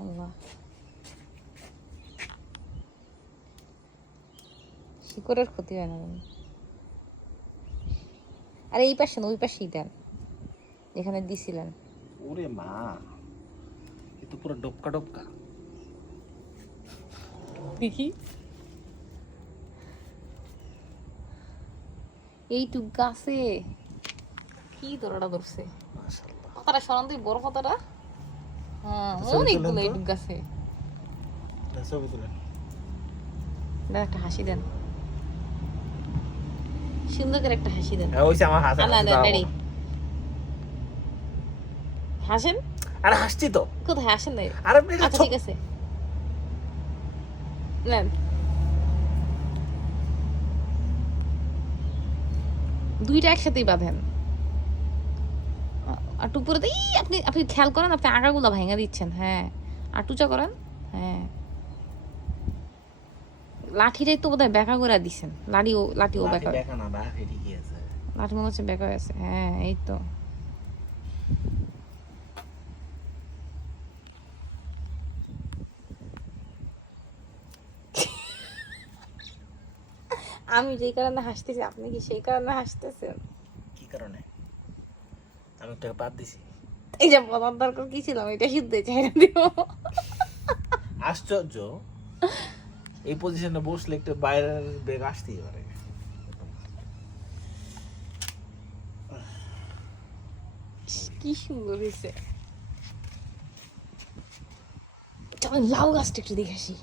আল্লাহ শিকড়ের ক্ষতি হয় না আরে এই পাশে না ওই পাশেই দেন। যেখানে দিছিলেন। ওরে মা এ তো পুরো ডবকা ডবকা। দেখি। এইটুক গাছে কি দরাটা ধরছে। মাশাআল্লাহ। পাতাটা সরান তুই বড় পাতাটা হ্যাঁ অনেকগুলো তুলেন তো। এইটুক গাছে এটা ছবি তুলেন। দেন একটা হাসি দেন। সুন্দর করে একটা হাসি দেন। হ্যাঁ ওইসে আমার হাসি আল্লাহ দেন রেডি। হাসেন? আরে হাসছি তো। কোথায়? হাসেন নাই। আরে আপনি আচ্ছা ঠিক আছে। নেন। দুইটা একসাথেই বাঁধেন। আর টুপুরে তো ই, আপনি আপনি খেয়াল করেন আপনি আগাগুলো ভেঙে দিচ্ছেন হ্যাঁ। আর টুচা করেন হ্যাঁ। লাঠিটাই তো বোধহয় বেঁকা করে লাঠিও লাঠি না লাঠি ঠিকই আছে? লাঠি মনে হচ্ছে বেঁকা হয়েছে হ্যাঁ এই তো। আমি যেই কারণে হাসতেছি আপনি কি সেই কারণে হাসতেছেন? কি কারণে? আমি একটা বাদ দিছি। এই যে বলার দরকার কি ছিল এটা শুদ্ধ চাই না দিব। আশ্চর্য। এই পজিশনে বসলে একটু বাইরের বেগ আসতেই পারে। কি সুন্দর হয়েছে চল লাউ গাছটা একটু দেখে আসি।